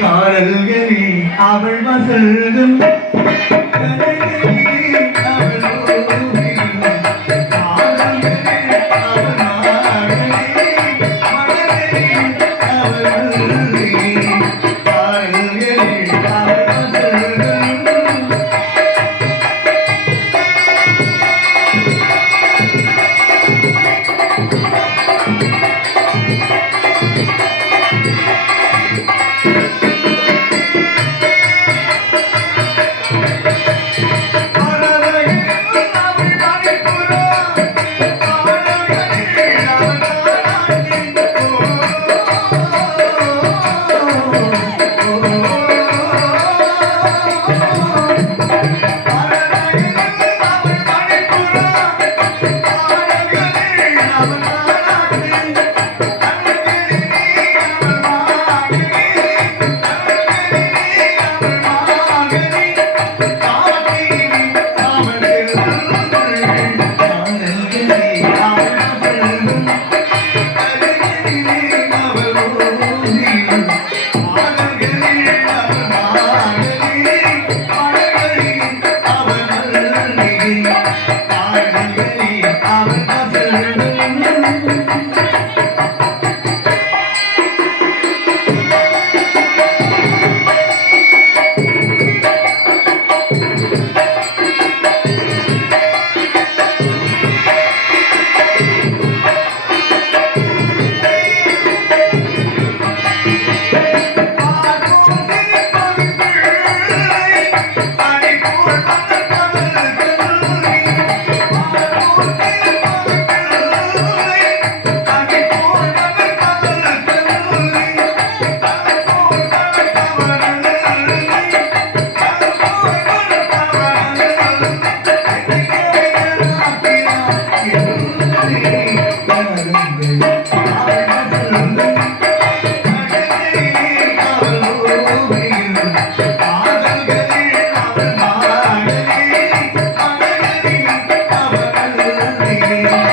காரல்களே அவள் வசல்கள் Thank you. Thank you. காதல்களே